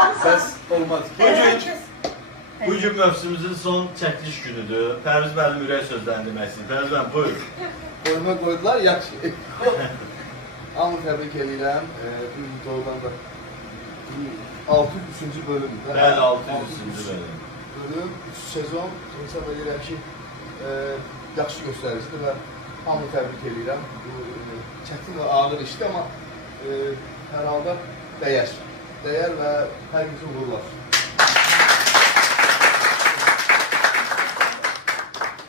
Bəs olmaz. Bugün mövsümümüzün son çəkiliş günüdür. Pərviz müəllim ürək sözlərini demək istəyir. Pərviz müəllim, buyur. Qoyma qoydular, yaxşı. Hamı təbrik edirəm. Bu doğrudan da 603-cü bölümdür. Bəli, 600-cü bölüm. Bölüm, 3 sezon. Hesab edirəm ki, yaxşı göstəricidir və hamı təbrik edirəm. Bu çətin və ağır işdir, amma hər halda dəyər. Dəyər və hər birisi uğurlar.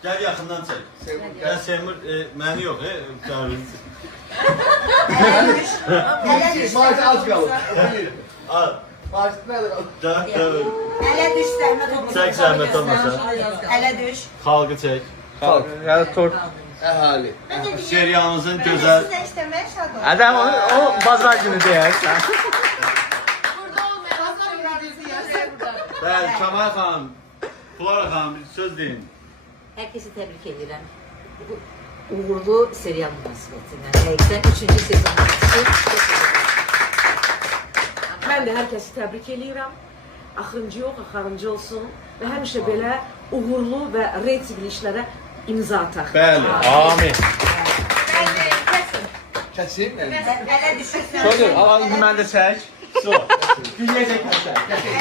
Gəl yaxından çək. Gəl Seymur, məni yox, Pərviz. Maaşı az qalır. Al. Maaşı nədir qalır? Gəl, gəl. Ələ düş zəhmət olmasa. Çək zəhmət olmasa. Ələ düş. Xalqı çək. Yəni tort. Əhali. Serialımızın gözəl... Sizə işləmək şad olun. Adam o bazar günü deyərsən. Bəli, Kamal xanım, Flora xanım, bir söz deyin. Herkesi tebrik ederim. Bu uğurlu serial münasebetinden. Həqiqətən 3-cü sezon için. Mən də hər kəsi təbrik edirəm. Axırıncı yox, axırıncı olsun və həmişə belə uğurlu və reytingli işlərə imza ataq. Bəli. Amin. Kəsim. Ələ düşürsən. Çodur, al mən də çək. So. Gülləyəcək məsələ. Kəsim.